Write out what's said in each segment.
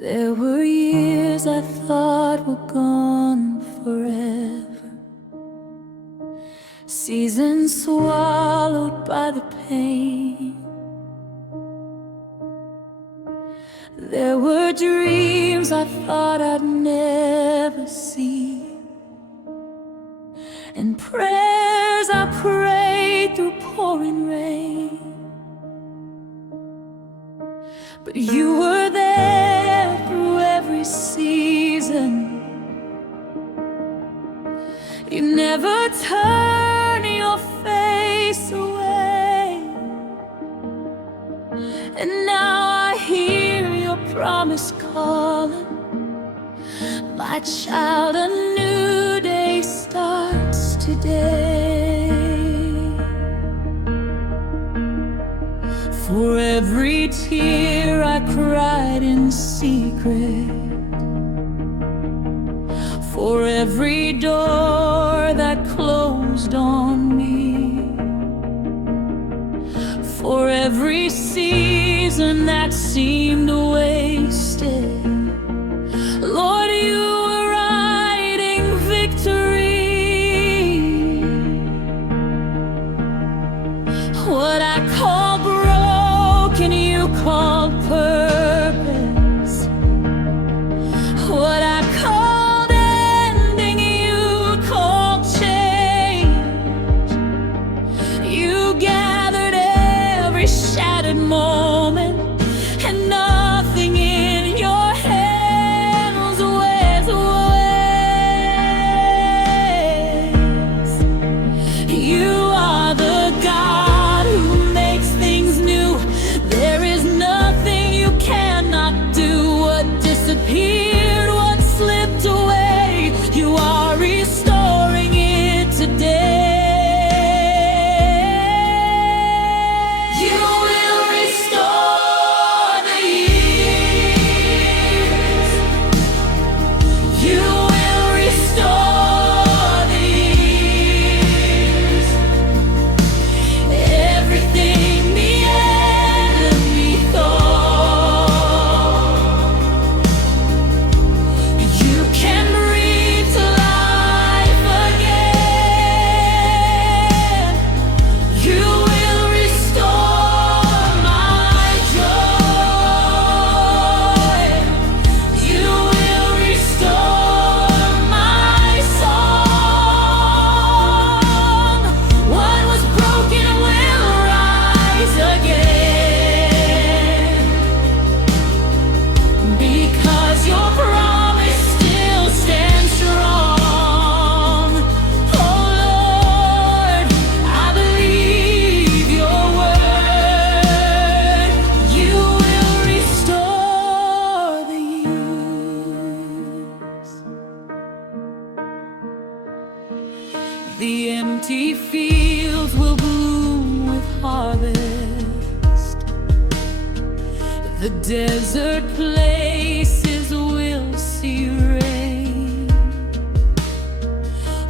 There were years I thought were gone forever, seasons swallowed by the pain. There were dreams I thought I'd never see, and prayers I prayed through pouring rain. But you were there through every season. You never turn your face away. And now I hear your promise calling, my child, a new day starts today. For every tear I cried in secret, for every door that closed on me, for every season that seemed wasted, Lord, you were writing victory. What I call broken, you called purpose. What I called ending, you called change. You gathered every shattered moment, and nothing in your hands was waste. You are the God who makes things new. There is nothing you cannot do. What disappeared, what slipped away, you are restoring it today. You will restore the years. You will restore the years. Everything the enemy thought, you can breathe to life again. You will restore my joy. You will restore my song. What was broken will rise again, because your promise still stands strong. Oh Lord, I believe your word. You will restore the years. The empty fields will bloom with harvest. The desert places will see rain.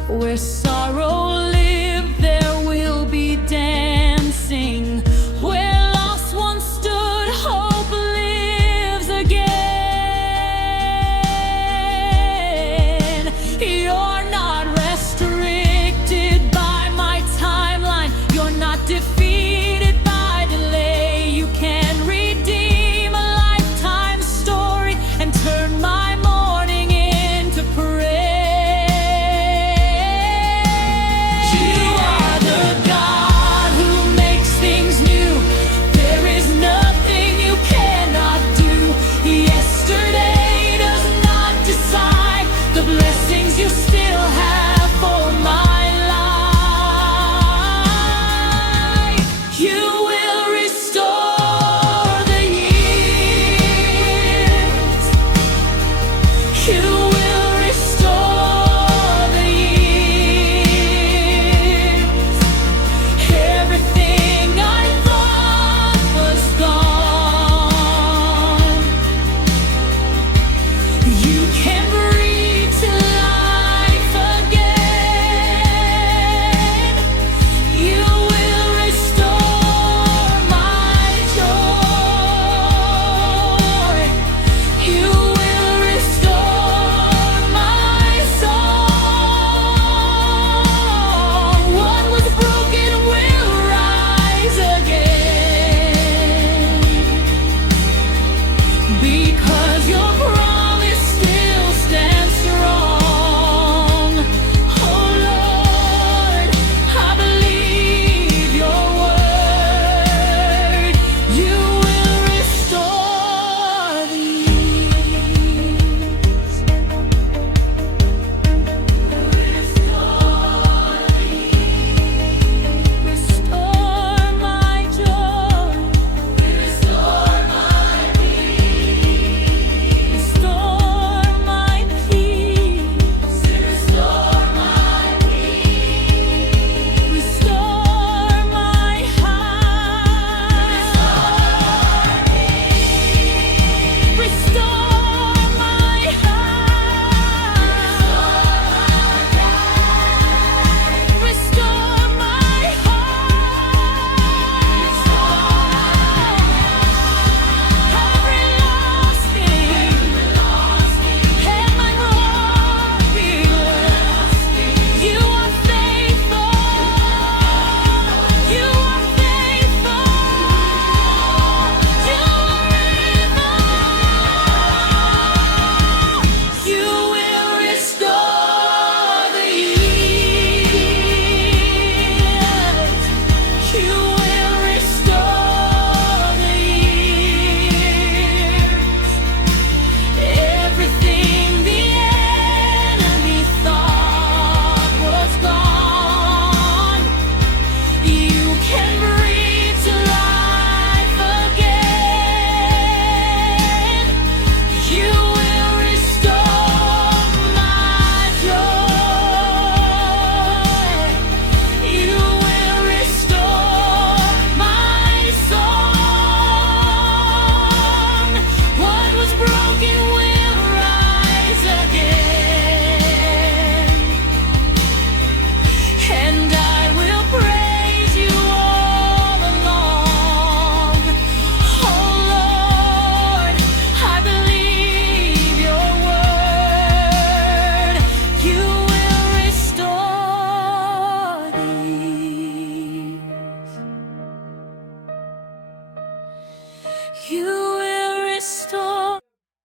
Where sorrow lived, there will be dancing. Where lost once stood, hope lives again. You're not restricted by my timeline. You're not defeated by delay. You can redeem a lifetime story and turn my mourning into praise. because you're